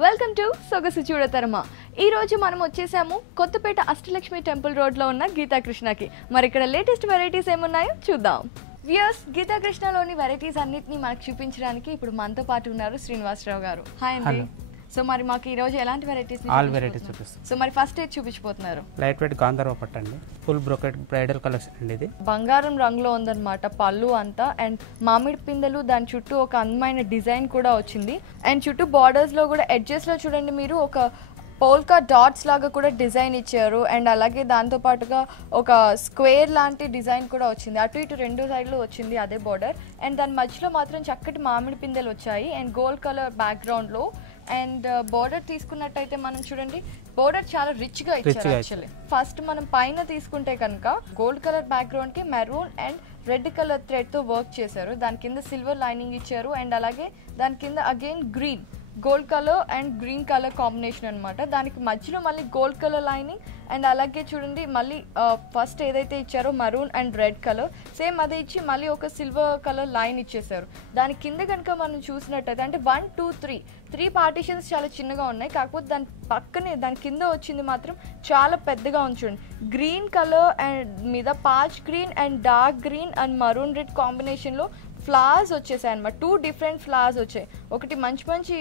Welcome to సొగసు చూడతరమా. ఈ రోజు మనం వచ్చేసాము కొత్తపేట అష్టలక్ష్మి టెంపుల్ రోడ్ లో ఉన్న గీతాకృష్ణకి. మరి ఇక్కడ లేటెస్ట్ వెరైటీస్ ఏమున్నాయో చూద్దాం. వ్యూయర్స్, గీతాకృష్ణలోని వెరైటీస్ అన్నిటిని మనకు చూపించడానికి ఇప్పుడు మనతో పాటు ఉన్నారు శ్రీనివాసరావు గారు. హాయ్ అండి. సో మరి మాకు ఈ రోజు ఎలాంటి వెరైటీస్? ఆల్ వెరైటీస్ చూపిస్తాం. సో మరి ఫస్ట్ ఏది చూపించబోతున్నారు? లైట్ వెయిట్ గాంధర్వ పట్టు అండి, ఫుల్ బ్రోకెట్ బ్రైడల్ కలెక్షన్ అండి. ఇది బంగారం రంగులో ఉందన్నమాట పళ్ళు అంతా. అండ్ మామిడి పిందెలు, దాని చుట్టూ ఒక అందమైన డిజైన్ కూడా వచ్చింది. అండ్ చుట్టూ బార్డర్స్ లో కూడా ఎడ్జెస్ లో చూడండి మీరు ఒక పోల్కా డాట్స్ లాగా కూడా డిజైన్ ఇచ్చారు. అండ్ అలాగే దాంతో పాటుగా ఒక స్క్వేర్ లాంటి డిజైన్ కూడా వచ్చింది. అటు ఇటు రెండు సైడ్లు వచ్చింది అదే బార్డర్. అండ్ దాని మధ్యలో మాత్రం చక్కటి మామిడి పిందెలు వచ్చాయి అండ్ గోల్డ్ కలర్ బ్యాక్గ్రౌండ్ లో. అండ్ బోర్డర్ తీసుకున్నట్టయితే మనం చూడండి, బోర్డర్ చాలా రిచ్ గా ఇచ్చారు. యాక్చువల్లీ ఫస్ట్ మనం పైన తీసుకుంటే కనుక గోల్డ్ కలర్ బ్యాక్గ్రౌండ్ కి maroon and red colour thread తో వర్క్ చేశారు. దాని కింద సిల్వర్ లైనింగ్ ఇచ్చారు. అండ్ అలాగే దాని కింద again green, gold colour and green colour combination అనమాట. దానికి మధ్యలో మళ్ళీ గోల్డ్ కలర్ లైనింగ్. అండ్ అలాగే చూడండి మళ్ళీ ఫస్ట్ ఏదైతే ఇచ్చారో maroon and red colour same అదే ఇచ్చి మళ్ళీ ఒక సిల్వర్ కలర్ లైన్ ఇచ్చేసారు. దాని కింద కనుక మనం చూసినట్టయితే అంటే 1 2 3 పార్టీషన్స్ చాలా చిన్నగా ఉన్నాయి. కాకపోతే దాని పక్కనే దాని కింద వచ్చింది మాత్రం చాలా పెద్దగా ఉంది. చూడండి గ్రీన్ కలర్ అండ్ మీద patch green and dark green and maroon red కాంబినేషన్లో ఫ్లవర్స్ వచ్చేసాయి అనమాట. 2 డిఫరెంట్ ఫ్లవర్స్ వచ్చాయి. ఒకటి మంచి మంచి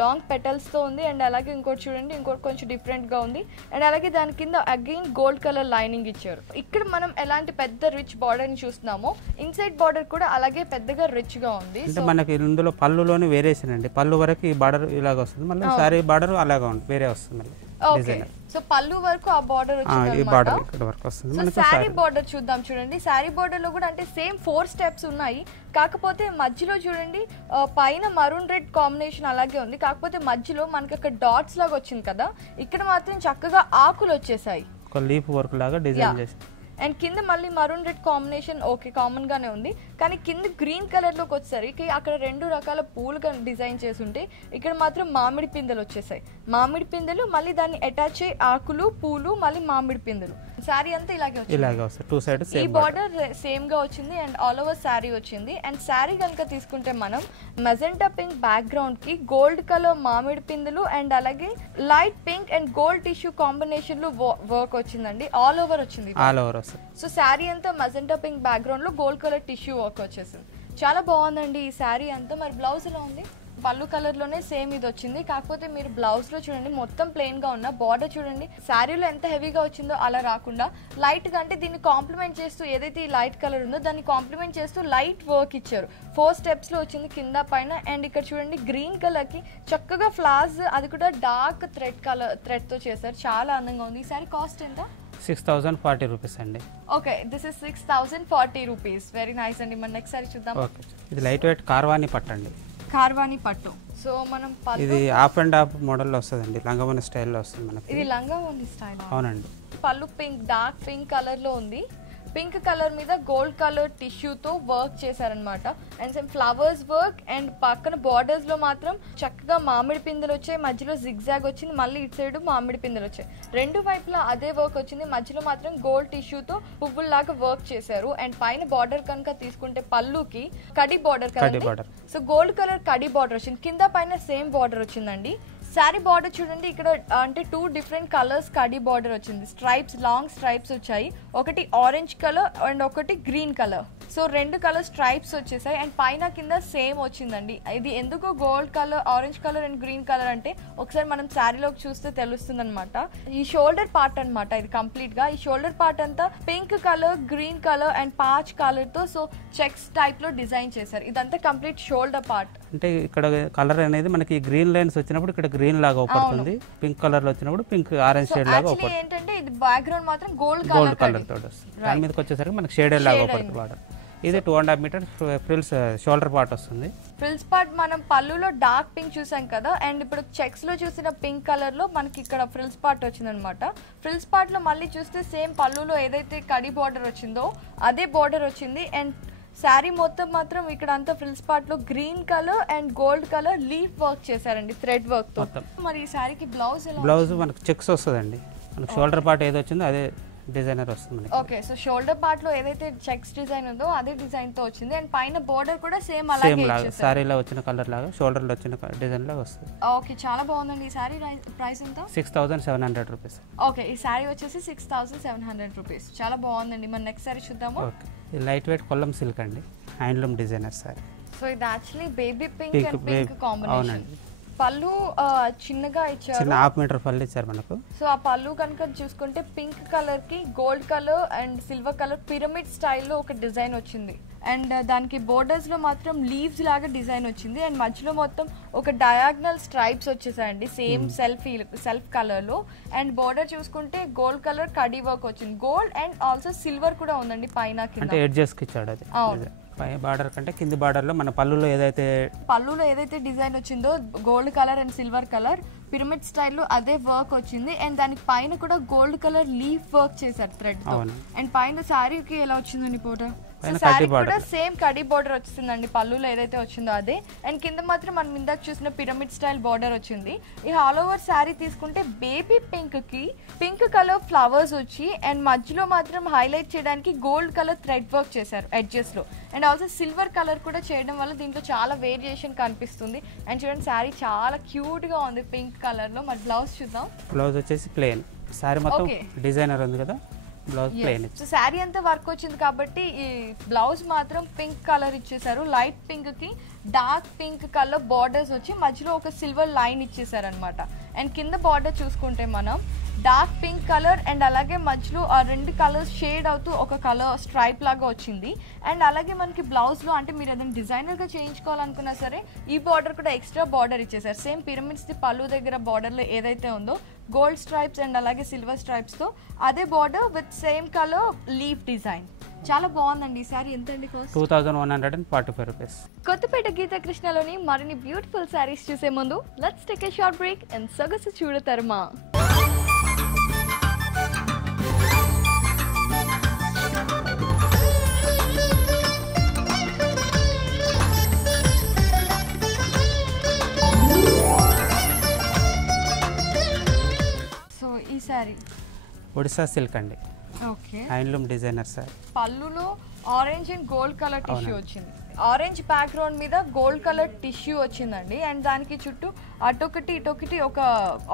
లాంగ్ పెటల్స్తో ఉంది. అండ్ అలాగే ఇంకోటి చూడండి, ఇంకోటి కొంచెం డిఫరెంట్గా ఉంది. అండ్ అలాగే దాని కింద అగైన్ గోల్డ్ కలర్ లైనింగ్ ఇచ్చారు. ఇక్కడ మనం ఎలాంటి పెద్ద రిచ్ బార్డర్ని చూస్తున్నామో ఇన్సైడ్ బార్డర్ కూడా అలాగే పెద్దగా రిచ్గా ఉంది. అంటే మనకి ఇందులో పళ్ళులోని వేరియేషన్ అండి. పళ్ళు వరకు ఈ బార్డర్ ఇలాగ వస్తుంది, మళ్ళీ సారీ బార్డర్ అలాగా ఉంటుంది, వేరే వస్తుంది మళ్ళీ. సో పళ్ళు వరకు ఆ బార్డర్ వచ్చింది. శారీ బార్డర్ చూద్దాం. చూడండి శారీ బార్డర్ లో కూడా అంటే సేమ్ 4 స్టెప్స్ ఉన్నాయి. కాకపోతే మధ్యలో చూడండి పైన మరూన్ రెడ్ కాంబినేషన్ అలాగే ఉంది. కాకపోతే మధ్యలో మనకి అక్కడ డాట్స్ లాగా వచ్చింది కదా, ఇక్కడ మాత్రం చక్కగా ఆకులు వచ్చేసాయి, ఒక లీఫ్ వర్క్ లాగా డిజైన్ చేసి. అండ్ కింద మళ్ళీ maroon red combination okay common గానే ఉంది. కానీ కింద గ్రీన్ కలర్ లోకి వచ్చేసరికి అక్కడ 2 రకాల పూలుగా డిజైన్ చేసి ఉంటే ఇక్కడ మాత్రం మామిడి పిందెలు వచ్చేసాయి. మామిడి పిందెలు మళ్ళీ దాన్ని అటాచ్ అయ్యి ఆకులు పూలు మళ్ళీ మామిడి పిందెలు. శారీ అంతా ఇలాగే వచ్చింది. ఈ బార్డర్ సేమ్ గా వచ్చింది అండ్ ఆల్ ఓవర్ శారీ వచ్చింది. అండ్ శారీ కనుక తీసుకుంటే మనం మెజెంటా పింక్ బ్యాక్గ్రౌండ్ కి గోల్డ్ కలర్ మామిడి పిందెలు అండ్ అలాగే light pink and gold tissue combination లో వర్క్ వచ్చిందండి. ఆల్ ఓవర్ వచ్చింది. సో శారీ అంతా మెజెంటా పింక్ బ్యాక్గ్రౌండ్ లో గోల్డ్ కలర్ టిష్యూ వర్క్ వచ్చేసింది. చాలా బాగుందండి ఈ శారీ అంతా. మరి బ్లౌజ్ ఎలా ఉంది? పళ్ళు కలర్ లోనే సేమ్ ఇది వచ్చింది. కాకపోతే మీరు బ్లౌజ్ లో చూడండి మొత్తం ప్లెయిన్ గా ఉన్న బార్డర్ చూడండి శారీలో ఎంత హెవీగా వచ్చిందో అలా రాకుండా లైట్ గా, అంటే దీన్ని కాంప్లిమెంట్ చేస్తూ ఏదైతే ఈ లైట్ కలర్ ఉందో దాన్ని కాంప్లిమెంట్ చేస్తూ లైట్ వర్క్ ఇచ్చారు. 4 స్టెప్స్ లో వచ్చింది కింద పైన. అండ్ ఇక్కడ చూడండి గ్రీన్ కలర్ కి చక్కగా ఫ్లవర్స్, అది కూడా డార్క్ థ్రెడ్ తో చేశారు. చాలా అందంగా ఉంది. ఈ సారీ కాస్ట్ ఎంత? 6040 రూపీస్ అండి. Okay, this is 6040 rupees. Very nice అండి. మన నెక్స్ట్ సారీ చూద్దాం. ఇది లైట్ వెయిట్ కార్వాణి పట్టు అండి. కార్వాణి పట్టు. సో మనం ఇది హాఫ్ అండ్ హాఫ్ మోడల్లో వస్తుందండి, లంగావోని స్టైల్లో వస్తుంది మనకి. ఇది లంగావోని స్టైల్. అవునండి. పళ్ళు పింక్, డార్క్ పింక్ కలర్ లో ఉంది. పింక్ కలర్ మీద గోల్డ్ కలర్ టిష్యూతో వర్క్ చేశారనమాట. And same flowers work. And పక్కన బార్డర్స్ లో మాత్రం చక్కగా మామిడి పిందెలు వచ్చాయి, మధ్యలో జిగ్జాగ్ వచ్చింది, మళ్ళీ ఇటు సైడ్ మామిడి పిందెలు వచ్చాయి. 2 వైపులా అదే వర్క్ వచ్చింది. మధ్యలో మాత్రం గోల్డ్ టిష్యూతో పువ్వుల్లాగా వర్క్ చేశారు. అండ్ పైన బార్డర్ కనుక తీసుకుంటే పళ్ళుకి కడి బార్డర్ కదండి. సో గోల్డ్ కలర్ కడి బార్డర్ వచ్చింది. కింద పైన సేమ్ బార్డర్ వచ్చిందండి. శారీ బార్డర్ చూడండి ఇక్కడ అంటే 2 డిఫరెంట్ కలర్స్ కడి బార్డర్ వచ్చింది. స్ట్రైప్స్, లాంగ్ స్ట్రైప్స్ వచ్చాయి. ఒకటి ఆరెంజ్ కలర్ అండ్ ఒకటి green colour. So 2 colour stripes వచ్చేసాయి. అండ్ పైన కింద సేమ్ వచ్చిందండి. ఇది ఎందుకు gold colour, orange colour and green colour అంటే ఒకసారి మనం శారీలోకి చూస్తే తెలుస్తుంది అనమాట. ఈ షోల్డర్ పార్ట్ అనమాట ఇది కంప్లీట్ గా. ఈ షోల్డర్ పార్ట్ అంతా pink colour, green colour and patch colour తో సో చెక్స్ టైప్ లో డిజైన్ చేశారు. ఇదంతా కంప్లీట్ షోల్డర్ పార్ట్. అంటే ఇక్కడ కలర్ అనేది మనకి గ్రీన్ లైన్స్ వచ్చినప్పుడు ఇక్కడ గ్రీన్ లాగా అవుపడుతుంది, పింక్ కలర్ లో వచ్చినప్పుడు పింక్ ఆరెంజ్ షేడ్ లాగా అవుపడుతుంది. ఏంటంటే ఇది బ్యాక్గ్రౌండ్ మాత్రం గోల్డ్ కలర్ తో దాని మీదకి వచ్చేసరికి మనకి షేడ్ లాగా అవుపడుతుంది బార్డర్. ఇది 2.5 మీటర్స్ ఫ్రిల్స్ షోల్డర్ పార్ట్ వస్తుంది. ఫ్రిల్స్ పార్ట్ మనం పళ్ళులో డార్క్ పింక్ చూసాం కదా, అండ్ ఇప్పుడు చెక్స్ లో చూసిన పింక్ కలర్ లో మనకి ఇక్కడ ఫ్రిల్స్ పార్ట్ వచ్చింది అనమాట. ఫ్రిల్స్ పార్ట్ లో మళ్ళీ చూస్తే సేమ్ పళ్ళులో ఏదైతే కడి బార్డర్ వచ్చిందో అదే బార్డర్ వచ్చింది. అండ్ శారీ మొత్తం మాత్రం ఇక్కడ అంతా ఫ్రిల్స్ పార్ట్ లో green colour and gold colour leaf work చేశారండి, థ్రెడ్ వర్క్ తో. మరి ఈ శారీకి బ్లౌజ్ మనకి చెక్స్ వస్తుందండి. మనకి షోల్డర్ పార్ట్ ఏది వచ్చిందో అదే డిజైనర్ వస్తుంది. ఓకే, సో షోల్డర్ పార్ట్ లో ఏదైతే చెక్స్ డిజైన్ ఉందో అదే డిజైన్ తో వచ్చింది అండ్ పైన బోర్డర్ కూడా సేమ్ అలాగే లాగా సారీలో వచ్చిన కలర్ లాగా షోల్డర్ లో వచ్చిన డిజైన్ లాగా వస్తుంది. ఓకే, చాలా బాగుందండి. ఈ సారీ ప్రైస్ ఎంత? 6700 రూపీస్. ఓకే, ఈ సారీ వచ్చేసి 6700 రూపీస్. చాలా బాగుందండి. మన నెక్స్ట్ సారీ చూద్దాము. ఓకే, ఇది లైట్ వెయిట్ కొల్లం సిల్క్ అండి, హ్యాండ్లూమ్ డిజైనర్ సారీ. సో ఇది actually baby pink and pink combination. పళ్ళు చిన్నగా ఇచ్చారు, చిన్న హాఫ్ మీటర్ పళ్ళు ఇచ్చారు మనకు. సో ఆ పళ్ళు కనుక చూసుకుంటే పింక్ కలర్ కి gold colour and silver colour pyramid స్టైల్లో ఒక డిజైన్ వచ్చింది అండ్ దానికి బోర్డర్స్ లో మాత్రం లీవ్స్ లాగా డిజైన్ వచ్చింది అండ్ మధ్యలో మొత్తం ఒక డయాగ్నల్ స్ట్రైప్స్ వచ్చేసాయండి సేమ్ సెల్ఫ్ కలర్ లో అండ్ బోర్డర్ చూసుకుంటే గోల్డ్ కలర్ కడీ వర్క్ వచ్చింది. గోల్డ్ అండ్ ఆల్సో సిల్వర్ కూడా ఉందండి పైన కింద. అంటే ఎడ్జెస్ కి ఇచ్చాడు అది. అవును, పై బార్డర్ కంటే కింది బార్డర్ లో మన పళ్ళులో ఏదైతే డిజైన్ వచ్చిందో gold colour and silver colour pyramid స్టైల్లో అదే వర్క్ వచ్చింది అండ్ దానికి పైన కూడా గోల్డ్ కలర్ లీఫ్ వర్క్ చేశారు థ్రెడ్ తో. అండ్ పైన సారీకి ఎలా వచ్చిందండి బోర్డర్? సారీ కూడా సేమ్ కడీ బోర్డర్ వచ్చిందండి పళ్ళులో ఏదైతే వచ్చిందో అదే అండ్ కింద మాత్రం మనం ఇందాక చూసిన పిరమిడ్ స్టైల్ బోర్డర్ వచ్చింది. ఈ ఆల్ ఓవర్ సారీ తీసుకుంటే బేబీ పింక్ కి పింక్ కలర్ ఫ్లవర్స్ వచ్చి అండ్ మధ్యలో మాత్రం హైలైట్ చేయడానికి గోల్డ్ కలర్ థ్రెడ్ వర్క్ చేశారు ఎడ్జెస్ లో అండ్ ఆల్సో సిల్వర్ కలర్ కూడా చేయడం వల్ల దీంట్లో చాలా వేరియేషన్ కనిపిస్తుంది. అండ్ చూడండి సారీ చాలా క్యూట్ గా ఉంది పింక్ కలర్ లో. మరి బ్లౌజ్ చూద్దాం. బ్లౌజ్ వచ్చేసి ప్లెయిన్, సారీ మొత్తం డిజైనర్ ఉంది కదా, బ్లౌజ్ ప్లెయిన్. సో సారీ అంతా వర్క్ వచ్చింది కాబట్టి ఈ బ్లౌజ్ మాత్రం పింక్ కలర్ ఇచ్చేసారు. లైట్ పింక్ కి డార్క్ పింక్ కలర్ బార్డర్స్ వచ్చి మధ్యలో ఒక సిల్వర్ లైన్ ఇచ్చేసారు అనమాట. అండ్ కింద బార్డర్ చూసుకుంటే మనం డార్క్ పింక్ కలర్ అండ్ అలాగే మధ్యలో ఆ రెండు కలర్స్ షేడ్ అవుతూ ఒక కలర్ స్ట్రైప్ లాగా వచ్చింది. అండ్ అలాగే మనకి బ్లౌజ్ లో అంటే మీరు ఏదైనా డిజైనర్ గా చేయించుకోవాలనుకున్నా సరే ఈ బార్డర్ కూడా ఎక్స్ట్రా బార్డర్ ఇచ్చేసారు. సేమ్ పిరమిడ్స్ ది పళ్ళు దగ్గర బార్డర్ లో ఏదైతే ఉందో గోల్డ్ స్ట్రైప్స్ అండ్ అలాగే సిల్వర్ స్ట్రైప్స్ తో అదే border with same colour leaf design. చాలా బాగుందండి. ఈ సారీ ఎంత అండి కాస్ట్? 2145 రూపీస్. కొత్తపేట గీత కృష్ణలోని మరిన్ని బ్యూటిఫుల్ సారీస్ చూసే ముందు let's take a short break and Sogasu చూడతరమా. So ఈ సారీ ఒడిశా సిల్క్ అండి, ఓకే, హ్యాండ్లూమ్ డిజైనర్ సారీ. పళ్ళులో orange and gold colour tissue వచ్చింది. ఆరెంజ్ బ్యాక్గ్రౌండ్ మీద గోల్డ్ కలర్ టిష్యూ వచ్చిందండి అండ్ దానికి చుట్టూ అటొకటి ఇటొకటి ఒక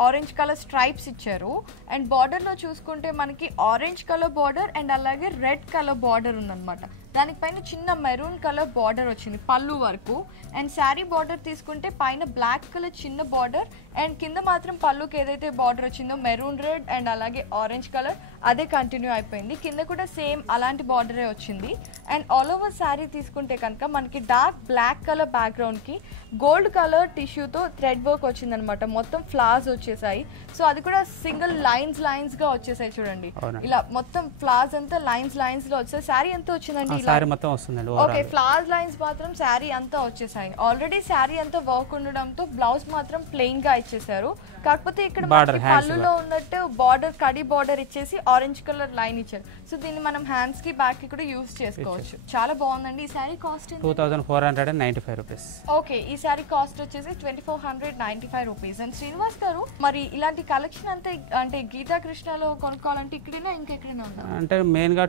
ఆరెంజ్ కలర్ స్ట్రైప్స్ ఇచ్చారు. అండ్ బార్డర్ లో చూసుకుంటే మనకి ఆరెంజ్ కలర్ బార్డర్ అండ్ అలాగే రెడ్ కలర్ బార్డర్ ఉందన్నమాట. దానిపైన చిన్న మెరూన్ కలర్ బార్డర్ వచ్చింది పళ్ళు వరకు. అండ్ శారీ బార్డర్ తీసుకుంటే పైన బ్లాక్ కలర్ చిన్న బార్డర్ అండ్ కింద మాత్రం పళ్ళుకి ఏదైతే బార్డర్ వచ్చిందో మెరూన్ రెడ్ అండ్ అలాగే ఆరెంజ్ కలర్ అదే కంటిన్యూ అయిపోయింది. కింద కూడా సేమ్ అలాంటి బార్డరే వచ్చింది. అండ్ ఆల్ ఓవర్ శారీ తీసుకుంటే కనుక మనకి డార్క్ బ్లాక్ కలర్ బ్యాక్గ్రౌండ్ కి గోల్డ్ కలర్ టిష్యూతో థ్రెడ్ వర్క్ వచ్చింది అనమాట. మొత్తం ఫ్లవర్స్ వచ్చేసాయి. సో అది కూడా సింగిల్ లైన్స్ గా వచ్చేసాయి చూడండి. ఇలా మొత్తం ఫ్లవర్స్ అంతా లైన్స్ లో వచ్చేసాయి. శారీ ఎంత వచ్చిందండి? ఓకే, ఫ్లవర్స్ లైన్స్ మాత్రం శారీ అంతా వచ్చేసాయి. ఆల్రెడీ శారీ అంతా వర్క్ ఉండడంతో బ్లౌజ్ మాత్రం ప్లెయిన్ గా ఇచ్చేసారు. కాకపోతే ఇక్కడ పళ్ళులో ఉన్నట్టు బార్డర్ కడి బార్డర్ ఇచ్చేసి ఆరెంజ్ కలర్ లైన్ ఇచ్చారు. సో దీన్ని మనం హ్యాండ్స్ కి బ్యాక్ కి కూడా యూజ్ చేసుకోవచ్చు. చాలా బాగుందండి. ఈ శారీ కాస్ట్ 2495 రూపీస్. ఓకే, ఈ శారీ కాస్ట్ వచ్చేసి 2495 రూపీస్. అండ్ శ్రీనివాస్ గారు, మరి ఇలాంటి కలెక్షన్ అంతా అంటే గీతా కృష్ణలో కొనుక్కోవాలంటే ఇక్కడైనా ఇంకెక్కడైనా ఉందా? అంటే మెయిన్ గా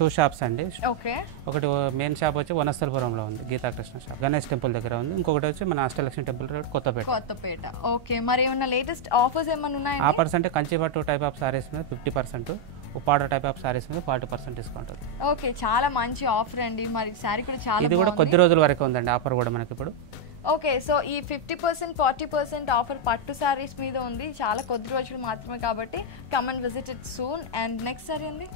టూ షాప్స్ అండి. ఓకే, ఒకటి మెయిన్ షాప్ వచ్చి వనస్థలపురంలో ఉంది, గీతా కృష్ణ షాప్ గణేష్ టెంపుల్ దగ్గర ఉంది. ఇంకొకటి వచ్చి మన Ashtalakshmi temple road Kothapet. Okay, మరి ఏమన్నా లేటెస్ట్ ఆఫర్స్ ఏమన్నా ఉన్నాయా? ఆఫర్స్ అంటే కంచిపట్టు టైప్ ఆఫ్ సారీస్ మీద 50%, ఉప్పాడ టైప్ ఆఫ్ సారీస్ మీద 40% డిస్కౌంట్. ఓకే, చాలా మంచి ఆఫర్ అండి. మరి సారీ కూడా చాలా ఇది కూడా కొద్ది రోజుల వరకు ఉందండి ఆఫర్ కూడా మనకి ఇప్పుడు. ఓకే, సో ఈ 50% 40% ఆఫర్ పట్టు సారీస్ మీద ఉంది. చాలా కొద్ది రోజులు మాత్రమే కాబట్టి come and visit it soon. And next sorry అండి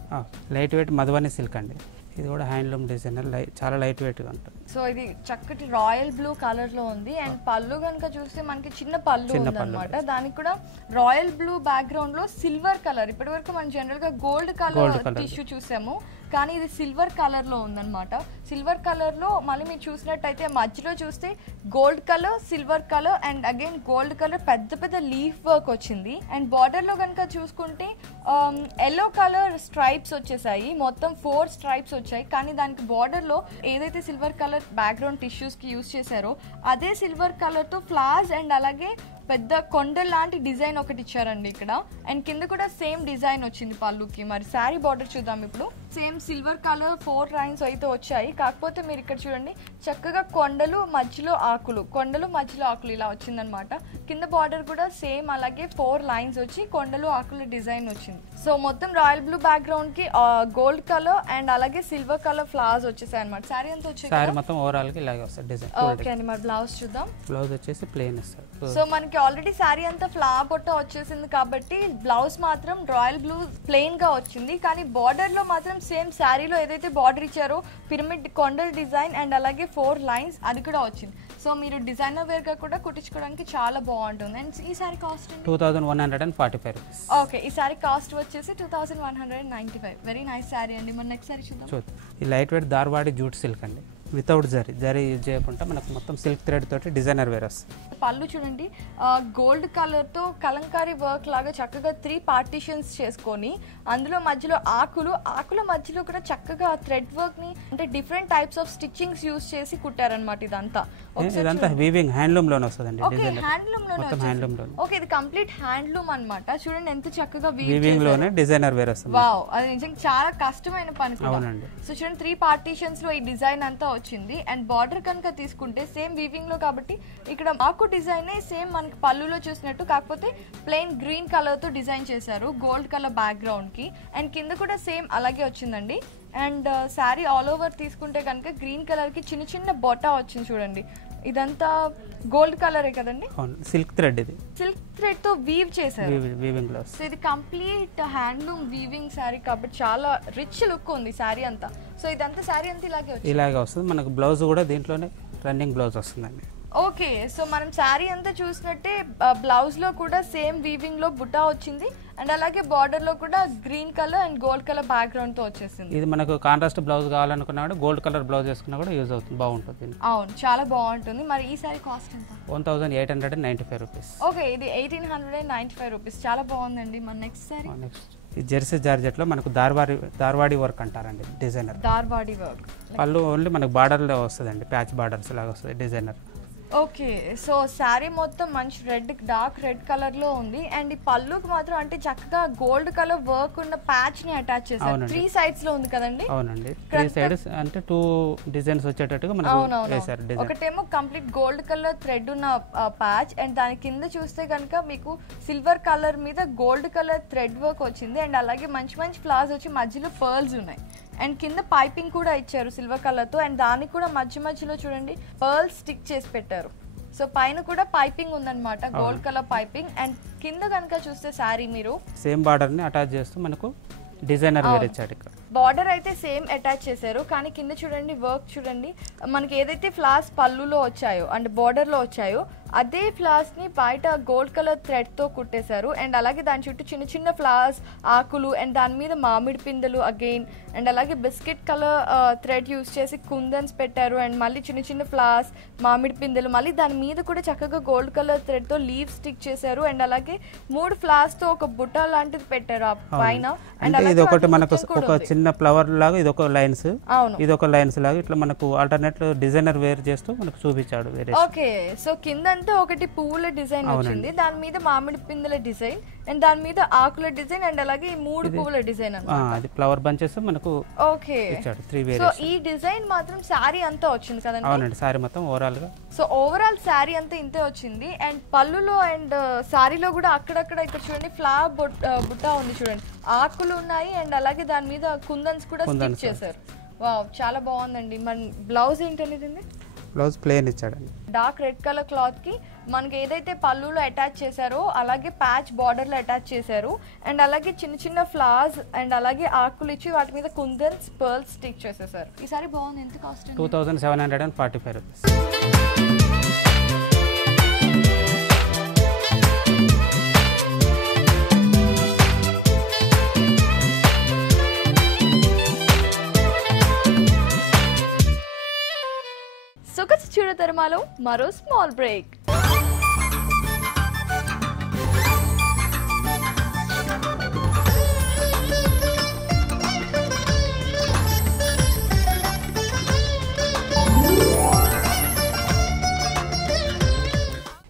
లైట్ వెయిట్ మధువని సిల్క్ అండి. ఇది కూడా హ్యాండ్లూమ్ డిజైనర్, చాలా లైట్ వెయిట్ గా ఉంటుంది. సో ఇది చక్కటి రాయల్ బ్లూ కలర్ లో ఉంది. అండ్ పళ్ళు కనుక చూస్తే మనకి చిన్న పళ్ళు ఉందన్నమాట. దానికి కూడా రాయల్ బ్లూ బ్యాక్గ్రౌండ్ లో సిల్వర్ కలర్. ఇప్పటి వరకు మనం జనరల్ గా గోల్డ్ కలర్ టిష్యూ చూసాము, కానీ ఇది సిల్వర్ కలర్ లో ఉందన్నమాట. సిల్వర్ కలర్ లో మళ్ళీ మీరు చూసినట్టయితే మధ్యలో చూస్తే gold colour, silver colour and again gold colour పెద్ద పెద్ద లీఫ్ వర్క్ వచ్చింది. అండ్ బార్డర్ లో కనుక చూసుకుంటే ఎల్లో కలర్ స్ట్రైప్స్ వచ్చేసాయి. మొత్తం 4 స్ట్రైప్స్ వచ్చాయి. కానీ దానికి బార్డర్ లో ఏదైతే సిల్వర్ కలర్ బ్యాక్గ్రౌండ్ టిష్యూస్ కి యూజ్ చేశారో అదే సిల్వర్ కలర్ తో ఫ్లవర్స్ అండ్ అలాగే పెద్ద కొండ లాంటి డిజైన్ ఒకటి ఇచ్చారండి ఇక్కడ. అండ్ కింద కూడా సేమ్ డిజైన్ వచ్చింది పళ్ళుకి. మరి శారీ బార్డర్ చూద్దాం ఇప్పుడు. సేమ్ సిల్వర్ కలర్ 4 లైన్స్ అయితే వచ్చాయి. కాకపోతే మీరు ఇక్కడ చూడండి చక్కగా కొండలు మధ్యలో ఆకులు, కొండలు మధ్యలో ఆకులు ఇలా వచ్చిందనమాట. కింద బార్డర్ కూడా సేమ్ అలాగే 4 లైన్స్ వచ్చి కొండలు ఆకుల డిజైన్ వచ్చింది. సో మొత్తం రాయల్ బ్లూ బ్యాక్గ్రౌండ్ కి గోల్డ్ కలర్ అండ్ అలాగే సిల్వర్ కలర్ ఫ్లవర్స్ వచ్చేసాయి అనమాట. శారీ అంతా వచ్చేసి శారీ మొత్తం ఓవరాల్ గా ఇలాగే వస్తుంది డిజైన్. ఓకే అండి, మరి బ్లౌజ్ చూద్దాం. బ్లౌజ్ వచ్చేసి ప్లెయిన్ ఇస్తారు. సో మనకి ఆల్రెడీ శారీ అంతా ఫ్లవర్ బొట్ట వచ్చేసింది కాబట్టి బ్లౌజ్ మాత్రం రాయల్ బ్లూ ప్లెయిన్ గా వచ్చింది. కానీ బార్డర్ లో మాత్రం సేమ్ శారీలో ఏదైతే బార్డర్ ఇచ్చారో పిరమిడ్ కొండల్ డిజైన్ అండ్ అలాగే 4 లైన్స్ అది కూడా వచ్చింది. సో మీరు డిజైనర్ వేర్ గా కూడా కుట్టించుకోవడానికి చాలా బాగుంటుంది. అండ్ ఈ సారీ కాస్ట్ 2145 రూపీస్. ఓకే, ఈ సారీ కాస్ట్ వచ్చేసి 2195. వెరీ నైస్ సారీ అండి. మన నెక్స్ట్ సారీ చూద్దాం. ఈ లైట్ వెయిట్ ధార్వాడి జూట్ సిల్క్ అండి, వితౌట్ జరీ యూజ్ చేయకుండా మనకు మొత్తం సిల్క్ థ్రెడ్ తోటి డిజైనర్ వేర్ వస్తుంది. పళ్ళు చూడండి గోల్డ్ కలర్ తో కలంకారీ వర్క్ లాగా చక్కగా 3 పార్టీషన్స్ చేసుకొని అందులో మధ్యలో ఆకుల మధ్యలో కూడా చక్కగా థ్రెడ్ వర్క్ ని అంటే different types of stitchings use చేసి కుట్టారనమాట. ఇదంతా వీవింగ్ హ్యాండ్లూమ్ లోనే వస్తుందండి. ఓకే, ఇది కంప్లీట్ హ్యాండ్లూమ్ అన్నమాట. చూడండి ఎంత చక్కగా వీవింగ్ లోనే డిజైనర్ వేర్ వస్తుంది. వావ్, అది నిజంగా చాలా కష్టమైన పని. అవునండి. సో చూడండి 3 పార్టీషన్స్ లో ఈ డిజైన్ అంతా వచ్చింది. అండ్ బార్డర్ కనుక తీసుకుంటే సేమ్ వీవింగ్ లో కాబట్టి ఇక్కడ ఆకు డిజైన్ సేమ్ మనకి పళ్ళులో చూసినట్టు, కాకపోతే ప్లెయిన్ గ్రీన్ కలర్ తో డిజైన్ చేశారు గోల్డ్ కలర్ బ్యాక్గ్రౌండ్ కి. అండ్ కింద కూడా సేమ్ అలాగే వచ్చిందండి. అండ్ శారీ ఆల్ ఓవర్ తీసుకుంటే కనుక గ్రీన్ కలర్ కి చిన్న చిన్న బొటా వచ్చింది చూడండి. ఇదంతా గోల్డ్ కలరే కదండి. సిల్క్ థ్రెడ్, ఇది సిల్క్ థ్రెడ్ తో వీవ్ చేశారు. సో ఇది కంప్లీట్ హ్యాండ్లూమ్ వీవింగ్ శారీ కాబట్టి చాలా రిచ్ లుక్ ఉంది శారీ అంతా. సో ఇదంతా శారీ అంతా ఇలాగే వస్తుంది. మనకు బ్లౌజ్ కూడా దీంట్లోనే రన్నింగ్ బ్లౌజ్ వస్తుందండి. ఓకే, సో మనం శారీ అంతా చూసినట్టే బ్లౌజ్ లో కూడా సేమ్ వీవింగ్ లో బుటా వచ్చింది. అండ్ అలాగే బార్డర్ లో కూడా green colour and gold colour background తో వచ్చేసింది. ఇది మనకు కాంట్రాస్ట్ బ్లౌజ్ కావాలనుకున్నా కూడా గోల్డ్ కలర్ బ్లౌజ్ వేసుకున్నా కూడా యూజ్ అవుతుంది, బాగుంటుంది. అవును, చాలా బాగుంటుంది. మరి ఈ సారీ కాస్ట్ ఎంత? 1895 రూపీస్. ఓకే, ఇది 1895 రూపీస్. చాలా బాగుందండి. మన నెక్స్ట్ సారీ ఈ జెర్సీ జార్జెట్ లో మనకు ధార్వాడి వర్క్ అంటారండి, డిజైనర్ ధార్వాడి వర్క్. పళ్ళు ఓన్లీ మనకు బార్డర్ లో వస్తుందండి, ప్యాచ్ బార్డర్స్ లాగా వస్తుంది డిజైనర్. ఓకే, సో శారీ మొత్తం మంచి డార్క్ రెడ్ కలర్ లో ఉంది. అండ్ ఈ పళ్ళుకి మాత్రం అంటే చక్కగా గోల్డ్ కలర్ వర్క్ ఉన్న ప్యాచ్ ని అటాచ్ చేశారు. 3 సైడ్స్ లో ఉంది కదండి. అవునండి, 3 సైడ్స్ అంటే 2 డిజైన్స్ వచ్చేటట్టుగా మనకు వేశారు డిజైన్. ఒకటేమో కంప్లీట్ గోల్డ్ కలర్ థ్రెడ్ ఉన్న ప్యాచ్ అండ్ దాని కింద చూస్తే కనుక మీకు సిల్వర్ కలర్ మీద గోల్డ్ కలర్ థ్రెడ్ వర్క్ వచ్చింది. అండ్ అలాగే మంచి మంచి ఫ్లవర్స్ వచ్చి మధ్యలో పర్ల్స్ ఉన్నాయి. అండ్ కింద పైపింగ్ కూడా ఇచ్చారు సిల్వర్ కలర్ తో. అండ్ దానికి కూడా మధ్యలో చూడండి పర్ల్స్ స్టిక్ చేసి పెట్టారు. సో పైన కూడా పైపింగ్ ఉందన్నమాట, గోల్డ్ కలర్ పైపింగ్. అండ్ కింద కనుక చూస్తే శారీ మీరు సేమ్ బార్డర్ ని అటాచ్ చేస్తూ మనకు డిజైనర్ వేర్ ఇచ్చాడు. ఇక్కడ బార్డర్ అయితే సేమ్ అటాచ్ చేశారు, కానీ కింద చూడండి వర్క్ చూడండి. మనకి ఏదైతే ఫ్లవర్స్ పళ్ళులో వచ్చాయో అండ్ బార్డర్ లో వచ్చాయో అదే ఫ్లవర్స్ ని బయట గోల్డ్ కలర్ థ్రెడ్ తో కుట్టేశారు. అండ్ అలాగే దాని చుట్టూ చిన్న చిన్న ఫ్లవర్స్ ఆకులు అండ్ దాని మీద మామిడి పిందెలు అగైన్. అండ్ అలాగే బిస్కెట్ కలర్ థ్రెడ్ యూస్ చేసి కుందన్స్ పెట్టారు. అండ్ మళ్ళీ చిన్న చిన్న ఫ్లవర్స్ మామిడి పిందెలు, మళ్ళీ దాని మీద కూడా చక్కగా గోల్డ్ కలర్ థ్రెడ్ తో లీవ్ స్టిక్ చేశారు. అండ్ అలాగే 3 ఫ్లవర్స్ తో ఒక బుట్ట లాంటిది పెట్టారు ఆ పైన. అండ్ ఇది ఒకటి మనకు ఒక చిన్న ఫ్లవర్ లాగా, ఇది ఒక లైన్స్, ఇది ఒక లైన్స్ లాగా ఇట్లా మనకు ఆల్టర్నేట్ డిజైనర్ వేర్ చేస్తూ మనకు చూపించాడు. ఓకే, సో కింద అంతా ఒకటి పువ్వుల డిజైన్ వచ్చింది, దాని మీద మామిడి పిందెల డిజైన్ అండ్ దాని మీద ఆకుల డిజైన్ అండ్ అలాగే 3 పువ్వుల డిజైన్ అన్నమాట. అది ఫ్లవర్ బంచెస్ మనకు ఓకే ఇచ్చాడు 3 వేరియేషన్. సో ఈ డిజైన్ మాత్రం సారీ అంతా వచ్చింది కదండి. అవునండి, సారీ మొత్తం ఓవరాల్ గా. సో ఓవరాల్ సారీ అంతా ఇంతే వచ్చింది. అండ్ పళ్ళులో అండ్ సారీలో కూడా అక్కడక్కడ ఇక్కడ చూడండి ఫ్లవర్ బుట్ట ఉంది చూడండి, ఆకులు ఉన్నాయి. అండ్ అలాగే దాని మీద కుందన్స్ కూడా స్టిక్ చేశారు. వావ్, చాలా బాగుందండి. మన బ్లౌజ్ ఏంటనేది బ్లౌజ్ ప్లెయిన్ ఇచ్చాడండి. డార్క్ రెడ్ కలర్ క్లాత్ కి మనకి ఏదైతే పళ్ళులో అటాచ్ చేశారో అలాగే ప్యాచ్ బార్డర్ లో అటాచ్ చేశారు. అండ్ అలాగే చిన్న చిన్న ఫ్లవర్స్ అండ్ అలాగే ఆకులు ఇచ్చి వాటి మీద కుందన్స్ పర్ల్స్ స్టిక్ చేసేసారు. ఈ సారీ బాగుంది. ఎంత కాస్ట్? 2745 రూపీస్. సొగసు చూడతరమాలో మరో స్మాల్ బ్రేక్.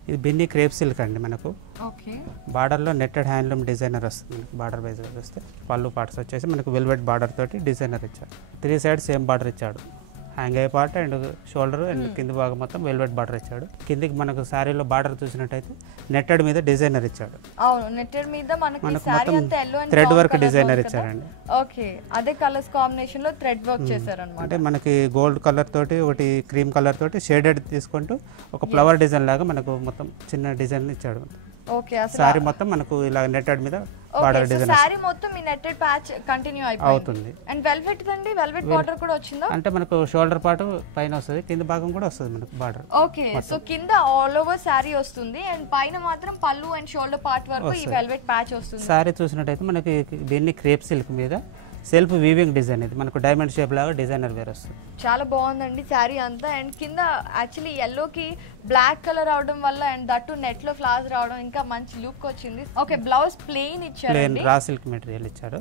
ఇది బిన్ని క్రేప్ సిల్క్ అండి మనకు. ఓకే. బార్డర్లో నెట్టెడ్ హ్యాండ్లూమ్ డిజైనర్ వస్తుంది మనకు. బార్డర్ వైజ్ వస్తే పళ్ళు పార్ట్స్ వచ్చేసి మనకు వెల్వెట్ బార్డర్ తోటి డిజైనర్ ఇచ్చాడు. 3 సైడ్ సేమ్ బార్డర్ ఇచ్చాడు. హ్యాంగ్ అయ్యే పార్ట్ అండ్ షోల్డర్ అండ్ కింది భాగం మొత్తం వెల్వెట్ బార్డర్ ఇచ్చాడు. కిందికి మనకు శారీలో బార్డర్ చూసినట్టయితే నెట్టెడ్ మీద డిజైనర్ ఇచ్చాడు. అవును, నెట్టెడ్ మీద మనకి సారీ అంతా yellow and thread brown work colour designer లో ఉంది ఇచ్చారండి. కదా. ఓకే, అదే కలర్స్ కాంబినేషన్ లో థ్రెడ్ వర్క్ చేశారన్నమాట. అంటే మనకి గోల్డ్ కలర్ తోటి ఒకటి క్రీమ్ కలర్ తోటి షేడెడ్ తీసుకుంటూ ఒక ఫ్లవర్ డిజైన్ లాగా మనకు మొత్తం చిన్న డిజైన్ ఇచ్చాడు. ఓకే, అసలు సారీ మొత్తం మనకు ఇలా నెట్టెడ్ మీద బార్డర్ డిజైన్ సారీ మొత్తం ఈ నెట్టెడ్ ప్యాచ్ కంటిన్యూ అవుతుంది. And velvet Dandi, velvet border కూడా వచ్చిందా? అంటే మనకు షోల్డర్ పార్ట్ పైన వస్తుంది, కింద భాగం కూడా వస్తుంది మనకు బార్డర్. ఓకే, సో కింద ఆల్ ఓవర్ సారీ వస్తుంది అండ్ పైన మాత్రం పళ్ళు అండ్ షోల్డర్ పార్ట్ వరకు ఈ వెల్వెట్ ప్యాచ్ వస్తుంది. సారీ చూసినట్టయితే మనకి దీన్ని క్రేప్ సిల్క్ మీద సెల్ఫ్ వీవింగ్ డిజైన్, ఇది మనకు డైమండ్ షేప్ లాగా డిజైనర్ వేర్ వస్తుంది. చాలా బాగుందండి శారీ అంతా. అండ్ కింద యాక్చువల్లీ ఎల్లోకి బ్లాక్ కలర్ అవడం వల్ల అండ్ దట్టు నెట్ లో ఫ్లవర్స్ రావడం ఇంకా మంచి లుక్ వచ్చింది. ఓకే, బ్లౌజ్ ప్లెయిన్ ఇచ్చారు, ప్లెయిన్ రా సిల్క్ మెటీరియల్ ఇచ్చారు.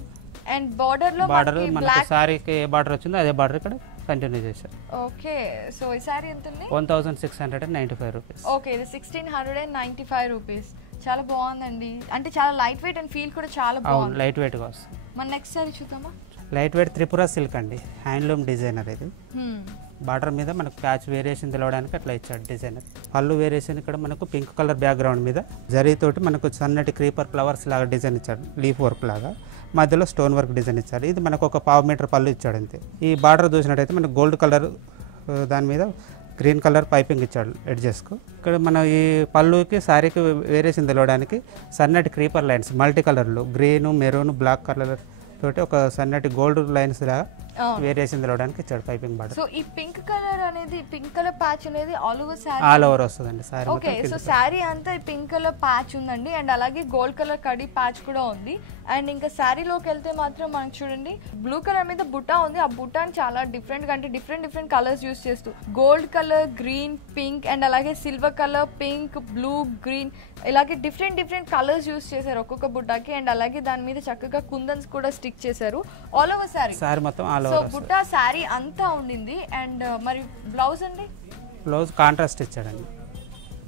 అండ్ బార్డర్ లో బార్డర్ మనకు సారీకి ఏ బార్డర్ వచ్చిందో అదే బార్డర్ ఇక్కడ కంటిన్యూ చేశారు. ఓకే, సో ఈ సారీ ఎంత ఉంది? 1695 రూపీస్. ఓకే, ఇది 1695 రూపీస్. చాలా బాగుందండి, అంటే చాలా లైట్ వెయిట్ అండ్ ఫీల్ కూడా చాలా బాగుంది. లైట్ వెయిట్ గా వస్తుంది. మన నెక్స్ట్ సారీ చూద్దామా? లైట్ వెయిట్ త్రిపుర సిల్క్ అండి, హ్యాండ్లూమ్ డిజైనర్ ఇది. బార్డర్ మీద మనకు ప్యాచ్ వేరియేషన్ తెలవడానికి అట్లా ఇచ్చాడు డిజైనర్. పళ్ళు వేరియేషన్ ఇక్కడ మనకు పింక్ కలర్ బ్యాక్గ్రౌండ్ మీద జరీతోటి మనకు సన్నటి క్రీపర్ ఫ్లవర్స్ లాగా డిజైన్ ఇచ్చాడు, లీఫ్ వర్క్ లాగా. మధ్యలో స్టోన్ వర్క్ డిజైన్ ఇచ్చాడు. ఇది మనకు ఒక 1/2 మీటర్ పళ్ళు ఇచ్చాడు అంతే. ఈ బార్డర్ చూసినట్టయితే మనకు గోల్డ్ కలర్ దాని మీద గ్రీన్ కలర్ పైపింగ్ ఇచ్చాడు ఎడ్జెస్కు. ఇక్కడ మన ఈ పళ్ళుకి శారీకి వేరియేషన్ తెలవడానికి సన్నటి క్రీపర్ లైన్స్ మల్టీ కలర్లు గ్రీన్, మెరూన్, బ్లాక్ కలర్ తోటి ఒక సన్నటి గోల్డ్ లైన్స్ లాగా వేరియేషన్ తెలవడానికి ఇచ్చాడు పైపింగ్ బార్డర్. సో ఈ పింక్ కలర్ అనేది, పింక్ కలర్ ప్యాచ్ అనేది all over sorry all over వస్తుందండి సారీ. ఓకే, సో సారీ అంతా పింక్ కలర్ ప్యాచ్ ఉందండి అండ్ అలాగే గోల్డ్ కలర్ కడి ప్యాచ్ కూడా ఉంది. అండ్ ఇంకా శారీలోకి వెళ్తే మాత్రం మనకు చూడండి బ్లూ కలర్ మీద బుట్టా ఉంది. ఆ బుట్టాని చాలా డిఫరెంట్ గా, అంటే డిఫరెంట్ కలర్స్ యూస్ చేస్తూ gold colour, green, pink and అలాగే silver colour, pink, blue, green ఇలాగే డిఫరెంట్ కలర్స్ యూస్ చేశారు ఒక్కొక్క బుట్టాకి. అండ్ అలాగే దాని మీద చక్కగా కుందన్స్ కూడా స్టిక్ చేశారు ఆల్ ఓవర్ సారీ మొత్తం. సో బుట్టా సారీ అంతా ఉండింది. అండ్ మరి బ్లౌజ్ అండి? బ్లౌజ్ కాంట్రాస్ట్ ఇచ్చాడండి,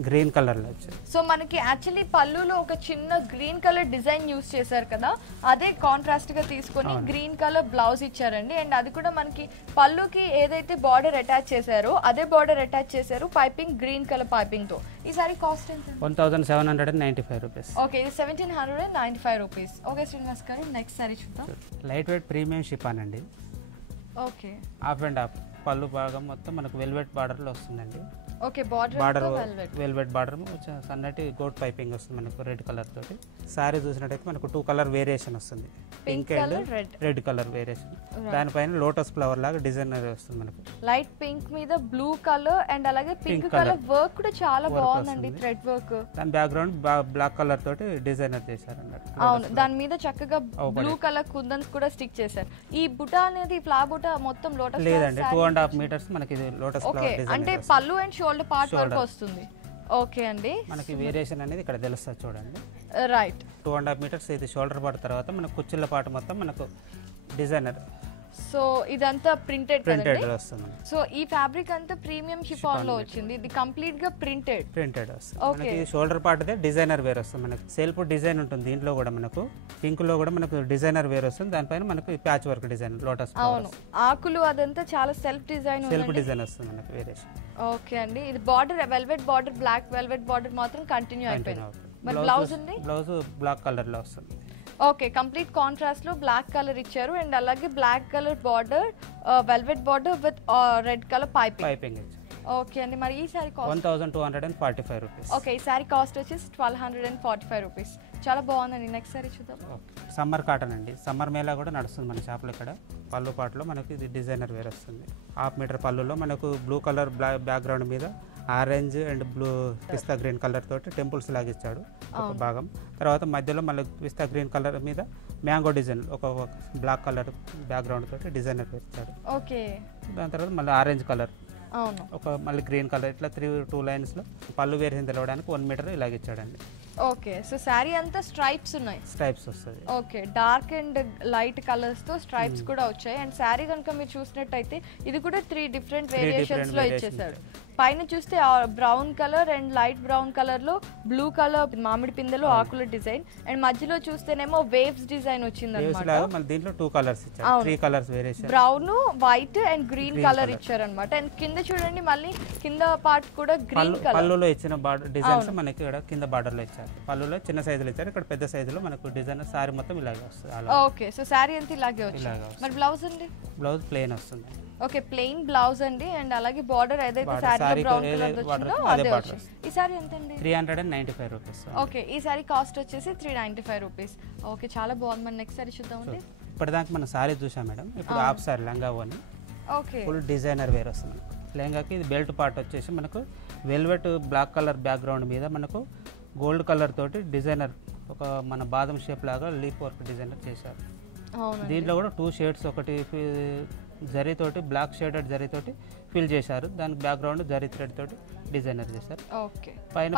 గ్రీన్ కలర్ లో వచ్చాడు. సో మనకి యాక్చువల్లీ పళ్ళులో ఒక చిన్న గ్రీన్ కలర్ డిజైన్ యూస్ చేశారు కదా, అదే కాంట్రాస్ట్ గా తీసుకొని గ్రీన్ కలర్ బ్లౌజ్ ఇచ్చారండి. అండ్ అది కూడా మనకి పళ్ళుకి ఏదైతే బార్డర్ అటాచ్ చేశారో అదే బార్డర్ అటాచ్ చేశారు, పైపింగ్ గ్రీన్ కలర్ పైపింగ్ తో. ఈ సారీ కాస్ట్ ఎంత? 1795 రూపీస్. ఓకే, ఇది 1795 రూపీస్. ఓకే శ్రీనివాస్ గారు, నెక్స్ట్ సారీ చూద్దాం. లైట్ వెయిట్ ప్రీమియం షిఫాన్ అండి. ఓకే, హాఫ్ అండ్ హాఫ్ పళ్ళు భాగం మొత్తం మనకు వెల్వెట్ బార్డర్ లో వస్తుందండి. ఓకే, బార్డర్ వెల్వెట్ బార్డర్ సన్నటి గోట్ పైపింగ్ వస్తుంది మనకు రెడ్ కలర్ తోటి. సారీ చూసినట్టయితే మనకు 2 కలర్ వేరియేషన్ వస్తుంది, pink and red colour variation. దానిపైన లోటస్ ఫ్లవర్ లాగా డిజైనర్ వస్తుంది మనకు. లైట్ పింక్ మీద బ్లూ కలర్ అండ్ అలాగే పింక్ కలర్ వర్క్ కూడా చాలా బాగుందండి, థ్రెడ్ వర్క్. దాని బ్యాక్గ్రౌండ్ బ్లాక్ కలర్ తోటి డిజైనర్ చేశారు అన్నట్టు. అవును, దాని మీద చక్కగా బ్లూ కలర్ కుందన్స్ కూడా స్టిక్ చేశారు. ఈ బుటా అనేది ఫ్లవర్ బుటా మొత్తం లోటస్ లేదండి, 2.5 మీటర్స్ మనకి లోటస్ ఫ్లవర్ డిజైన్. అంటే పళ్ళు అండ్ షోల్డర్ పార్ట్ వరకు వస్తుంది. ఓకే అండి, మనకి వేరియేషన్ అనేది ఇక్కడ తెలుస్తుంది చూడండి. రైట్, 2.5 మీటర్స్ ఇది షోల్డర్ పార్ట్. తర్వాత మనకు కుచ్చిళ్ళ పార్ట్ మొత్తం మనకు డిజైనర్. సో ఇదంతా ప్రింటెడ్ వస్తుంది. సో ఈ ఫ్యాబ్రిక్ అంతా ప్రీమియం షిఫాన్ లో వచ్చింది, ఇది కంప్లీట్ గా ప్రింటెడ్ వస్తుంది. మనకి షోల్డర్ పార్ట్ దే డిజైనర్ వేర్ వస్తుంది. మనకి సెల్ఫ్ డిజైన్ ఉంటుంది దీంట్లో కూడా, మనకు పింక్ లో కూడా మనకు డిజైనర్ వేర్ వస్తుంది. దానిపైన మనకు ప్యాచ్ వర్క్ డిజైన్ లోటస్. అవును, ఆకులు అదంతా చాలా సెల్ఫ్ డిజైన్ వస్తుంది మనకు వేరియేషన్. ఓకే అండి, ఇది border velvet border, black velvet border మాత్రం కంటిన్యూ అయిపోయింది. మరి బ్లౌజ్ అండి? బ్లౌజ్ బ్లాక్ కలర్ లో వస్తుంది. ఓకే, కంప్లీట్ కాంట్రాస్ట్ లో బ్లాక్ కలర్ ఇచ్చారు అండ్ అలాగే black colour border, velvet border with red colour piping. Okay అండి, మరి ఈ సారీ కాస్ట్ 1245 రూపీస్. ఓకే, ఈ సారీ కాస్ట్ వచ్చేసి 1245 రూపీస్. చాలా బాగుందండి. నెక్స్ట్ సారీ చూద్దాం. సమ్మర్ కాటన్ అండి, సమ్మర్ మేళా కూడా నడుస్తుంది మన షాప్లో. ఇక్కడ పళ్ళు పాటలో మనకి ఇది డిజైనర్ వేర్ వస్తుంది. 1/2 మీటర్ పళ్ళులో మనకు బ్లూ కలర్ బ్యాక్గ్రౌండ్ మీద orange and blue pista green colour తోటి టెంపుల్స్ లాగా ఇచ్చాడు ఒక భాగం. తర్వాత మధ్యలో మళ్ళీ పిస్తా గ్రీన్ కలర్ మీద మ్యాంగో డిజైన్ ఒక బ్లాక్ కలర్ బ్యాక్గ్రౌండ్ తోటి డిజైనర్ ఇచ్చాడు. ఓకే, దాని తర్వాత మళ్ళీ ఆరెంజ్ కలర్, ఒక మళ్ళీ గ్రీన్ కలర్, ఇట్లా 2 లైన్స్ లో పళ్ళు వేరియేషన్ తెలవడానికి 1 మీటర్ ఇలాగ ఇచ్చాడండి. ఓకే, సో సారీ అంతా స్ట్రైప్స్ ఉన్నాయి, స్ట్రైప్స్ వస్తుంది. Okay, dark and light colours తో స్ట్రైప్స్ కూడా వచ్చాయి. అండ్ సారీ కనుక మీరు చూసినట్టయితే ఇది కూడా 3 డిఫరెంట్ వేరియేషన్స్ లో ఇచ్చేసాడు. పైన చూస్తే brown colour and light brown colour లో బ్లూ కలర్ మామిడి పిందెలు ఆకుల డిజైన్ అండ్ మధ్యలో చూస్తేనేమో వేవ్స్ డిజైన్ వచ్చింది అన్నమాట. దీంట్లో 2 కలర్స్ ఇచ్చారు, 3 colours variation, brown, white and green colour ఇచ్చారన్నమాట. అండ్ కింద చూడండి మళ్ళీ కింద పార్ట్ కూడా గ్రీన్ కలర్. పళ్ళులో ఇచ్చిన డిజైన్స్ మనకి ఇక్కడ కింద బార్డర్ లో ఇచ్చారు. పళ్ళులో చిన్న సైజులో ఇచ్చారు, ఇక్కడ పెద్ద సైజులో మనకు డిజైన్ సారీ మొత్తం ఇలాగే వస్తుంది. ఓకే, సో సారీ అంతా ఇలాగే వచ్చింది. మరి బ్లౌజ్ అండి? బ్లౌజ్ ప్లెయిన్ వస్తుంది. ఓకే, ప్లెయిన్ బ్లౌజ్ అండి. అండ్ అలాగే బార్డర్ ఏదైతే సారీ బ్రౌన్ కలర్ వచ్చిందో అదే వచ్చింది. ఈ సారీ ఎంత అండి? 395 రూపీస్. ఓకే, ఈ సారీ కాస్ట్ వచ్చేసి 395 రూపీస్. ఓకే, చాలా బాగుంది. మన నెక్స్ట్ సారీ చూద్దామండి. ఇప్పటిదాకా మనం సారీ చూసాం మేడం, ఇప్పుడు హాఫ్ సారీ లంగా ఓని ఓకే ఫుల్ డిజైనర్ వేర్ వస్తుంది. లెహంగాకి ఇది బెల్ట్ పార్ట్ వచ్చేసి మనకు వెల్వెట్ బ్లాక్ కలర్ బ్యాక్గ్రౌండ్ మీద మనకు గోల్డ్ కలర్ తోటి డిజైనర్ ఒక మన బాదం షేప్ లాగా లీప్ వర్క్ డిజైనర్ చేశారు. దీంట్లో కూడా 2 షేడ్స్, ఒకటి జరీతోటి బ్లాక్ షేడెడ్ జరీతోటి ఫిల్ చేశారు, దానికి బ్యాక్గ్రౌండ్ జరీ థ్రెడ్ తోటి డిజైనర్ చేశారు. పైన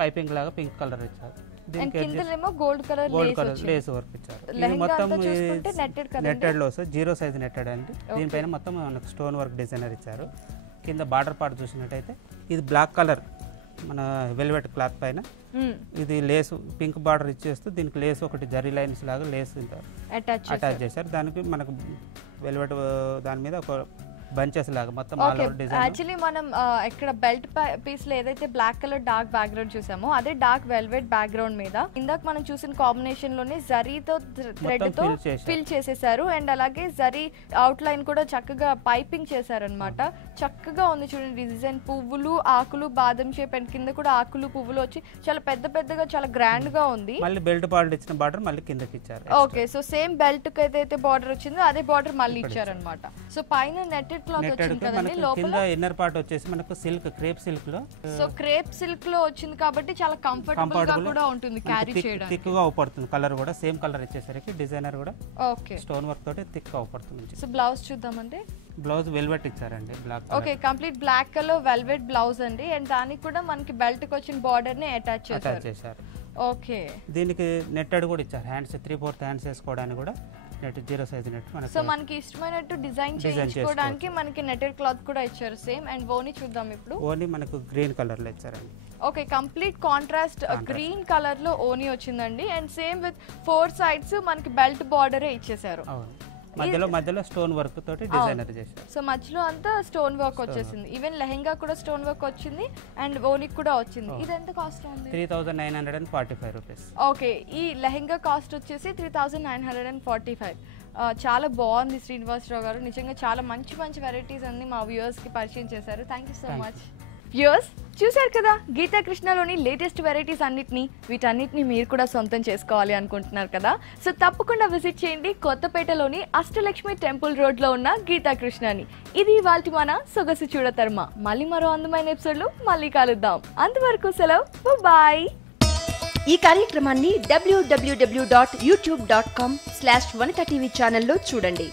పైపింగ్ లాగా పింక్ కలర్ ఇచ్చారు, గోల్డ్ కలర్ లేస్ వర్క్ ఇచ్చారు. ఇది మొత్తం నెట్టెడ్ లో 0 సైజ్ నెట్టెడ్ అండి. దీనిపైన మొత్తం మనకు స్టోన్ వర్క్ డిజైనర్ ఇచ్చారు. కింద బార్డర్ పార్ట్ చూసినట్టయితే ఇది బ్లాక్ కలర్ మన వెల్వెట్ క్లాత్ పైన ఇది లేస్ పింక్ బార్డర్ ఇచ్చేస్తూ దీనికి లేస్ ఒకటి జరీ లైన్స్ లాగా లేస్ అటాచ్ చేశారు. దానికి మనకు వెల్వెట్ దాని మీద ఒక బంచెస్ లాగా మొత్తం ఆల్ ఓవర్ డిజైన్. యాక్చువల్లీ మనం ఇక్కడ బెల్ట్ పీస్ లో ఏదైతే బ్లాక్ కలర్ డార్క్ బ్యాక్గ్రౌండ్ చూసామో అదే డార్క్ వెల్వెట్ బ్యాక్గ్రౌండ్ మీద ఇందాక మనం చూసిన కాంబినేషన్ లోనే జరీతో థ్రెడ్ తో ఫిల్ చేసేసారు. అండ్ అలాగే జరీ అవుట్ లైన్ కూడా చక్కగా పైపింగ్ చేశారనమాట. చక్కగా ఉంది చూడండి డిజైన్. పువ్వులు, ఆకులు, బాదం షేప్ అండ్ కింద కూడా ఆకులు పువ్వులు వచ్చి చాలా పెద్దగా చాలా గ్రాండ్ గా ఉంది. మళ్ళీ బెల్ట్ బార్డర్ ఇచ్చిన బార్డర్ మళ్ళీ కిందకి ఇచ్చారు. ఓకే, సో సేమ్ బెల్ట్ కి ఏదైతే బార్డర్ వచ్చిందో అదే బార్డర్ మళ్ళీ ఇచ్చారనమాట. సో పైన నెట్టెడ్ ఇన్నర్ పార్ట్ వచ్చేసి మనకు సిల్క్ క్రేప్ సిల్క్ లో, సో క్రేప్ సిల్క్ లో వచ్చింది కాబట్టి చాలా కంఫర్టబుల్ గా కూడా ఉంటుంది క్యారీ చేయడానికి. థిక్ గా అవుపడుతుంది. కలర్ కూడా సేమ్ కలర్ ఇచ్చేసరికి డిజైనర్ కూడా ఓకే స్టోన్ వర్క్ తోటి థిక్ గా అవుపడుతుంది. సో బ్లౌజ్ చూద్దామండి. బ్లౌజ్ వెల్వెట్ ఇచ్చారండి black. Okay, complete black colour velvet blouse అండి. అండ్ దానికి కూడా మనకి బెల్ట్ కి వచ్చిన బార్డర్ ని అటాచ్ చేశారు. ఓకే, దీనికి నెట్టెడ్ కూడా ఇచ్చారు. హ్యాండ్స్ 3/4 హ్యాండ్స్ వేసుకోవడానికి కూడా నెట్ 0 సైజ్ నెట్ మనకి. సో మనకి ఇష్టమైనట్టు డిజైన్ చేయించుకోవడానికి మనకి నెట్టెడ్ క్లాత్ కూడా ఇచ్చారు సేమ్. అండ్ ఓని చూద్దాం ఇప్పుడు. ఓని మనకు గ్రీన్ కలర్ లో ఇచ్చారండి. Okay, complete contrast green colour లో ఓని వచ్చిందండి. అండ్ సేమ్ విత్ 4 సైడ్స్ మనకి బెల్ట్ బార్డర్ ఇచ్చేసారు. మధ్యలో స్టోన్ వర్క్ తోటి డిజైనర్ చేశారు. సో మధ్యలో అంతా స్టోన్ వర్క్ వచ్చేసింది. ఈవెన్ లెహంగా కూడా స్టోన్ వర్క్ వచ్చింది అండ్ ఓనికి కూడా వచ్చింది. ఇది ఎంత కాస్ట్ ఉంది? 3945 రూపీస్. ఓకే, ఈ లెహంగా కాస్ట్ వచ్చేసి 3945. చాలా బాగుంది శ్రీనివాసరావు గారు. నిజంగా చాలా మంచి వెరైటీస్ అన్ని మా వ్యూవర్స్ కి పరిచయం చేశారు. Thank you so much. Viewers చూశారు కదా గీతా కృష్ణలోని లేటెస్ట్ వెరైటీస్ అన్నిటిని. వీటన్నిటిని మీరు కూడా సొంతం చేసుకోవాలి అనుకుంటున్నారు కదా. సో తప్పకుండా విజిట్ చేయండి కొత్తపేటలోని అష్టలక్ష్మి టెంపుల్ రోడ్ లో ఉన్న గీతా కృష్ణని. ఇది ఇవాల్టి మన సొగసు చూడతర్మ. మళ్ళీ మరో అందమైన ఎపిసోడ్ లో మళ్ళీ కలుద్దాం. అంతవరకు సెలవు, బాయ్. ఈ కార్యక్రమాన్ని www.youtube.com/vanitaTV ఛానల్లో చూడండి.